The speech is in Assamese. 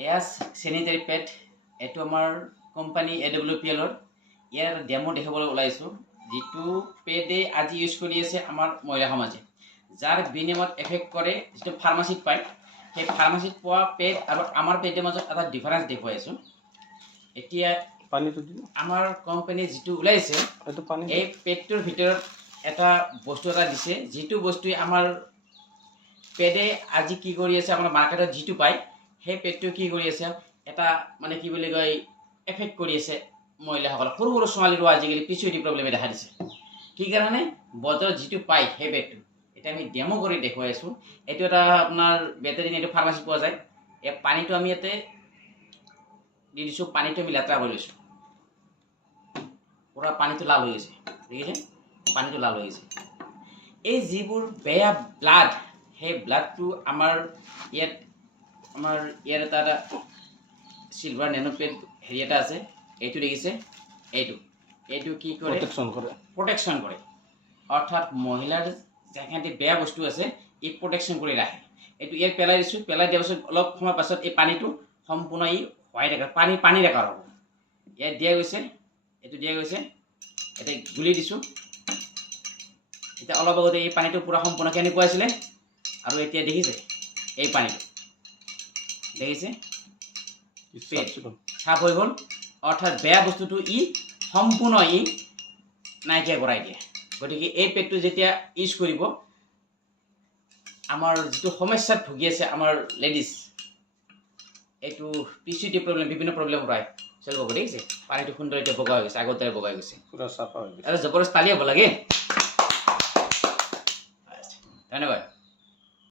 এয়া চেনিটাৰী পেড এইটো আমাৰ কোম্পানী AWPL ইয়াৰ ডেমো দেখাবলৈ ওলাইছোঁ যিটো পেডে আজি ইউজ কৰি আছে আমাৰ মহিলা সমাজে যাৰ বিনিময়ত এফেক্ট কৰে যিটো ফাৰ্মাচিত পায় সেই ফাৰ্মাচিত পোৱা পেড আৰু আমাৰ পেডৰ মাজত এটা ডিফাৰেন্স দেখুৱাই আছোঁ এতিয়া পানীটো আমাৰ কোম্পানী যিটো ওলাইছে এই পেডটোৰ ভিতৰত এটা বস্তু এটা দিছে যিটো বস্তুৱে আমাৰ পেডে আজি কি কৰি আছে আমাৰ মাৰ্কেটত যিটো পায় সেই পেডটো কি কৰি আছে এটা মানে কি বুলি কয় এফেক্ট কৰি আছে মহিলাসকলক সৰু সৰু ছোৱালীৰো আজিকালি পিচিঅডি প্ৰব্লেমে দেখা দিছে কি কাৰণে বজাৰত যিটো পায় সেই পেডটো এটা আমি ডেমো কৰি দেখুৱাই আছোঁ এইটো এটা আপোনাৰ বেটাৰী এইটো ফাৰ্মাচীত পোৱা যায় এই পানীটো আমি ইয়াতে দি দিছোঁ পানীটো আমি লেতেৰা কৰি লৈছোঁ পুৰা পানীটো লাল হৈ গৈছে দেখিছে পানীটো লাল হৈ গৈছে এই যিবোৰ বেয়া ব্লাড সেই ব্লাডটো আমাৰ ইয়াত এটা সিলভাৰ নেনো পেড হেৰি এটা আছে এইটো দেখিছে এইটো কি কৰে প্ৰটেকশ্যন কৰে অৰ্থাৎ মহিলাৰ যেখানে বেয়া বস্তু আছে এই প্ৰটেকশ্যন কৰি ৰাখে এইটো ইয়াত পেলাই দিছোঁ পেলাই দিয়াৰ পাছত অলপ সময় পাছত এই পানীটো সম্পূৰ্ণ ই হোৱাই থাকে পানী দেখা হ'ব ইয়াত দিয়া গৈছে এইটো দিয়া গৈছে এতিয়া গুলি দিছোঁ এতিয়া অলপ আগতে এই পানীটো পুৰা সম্পূৰ্ণ কেনেকুৱা আছিলে আৰু এতিয়া দেখিছে এই পানীটো দেখিছে সাফ হৈ গ'ল অৰ্থাৎ বেয়া বস্তুটো ই সম্পূৰ্ণ ই নাইকিয়া কৰাই দিয়ে গতিকে এই পেডটো যেতিয়া ইউজ কৰিব আমাৰ যিটো সমস্যাত ভুগি আছে আমাৰ লেডিজ এইটো পিচিঅডি প্ৰব্লেম বিভিন্ন প্ৰব্লেম হয় চলিব দেখিছে পানীটো সুন্দৰ এতিয়া বগা হৈ গৈছে আগতে বগা হৈ গৈছে পুৰা চাফা হৈ গৈছে এটা জবৰদস্ত তালি হ'ব লাগে ধন্যবাদ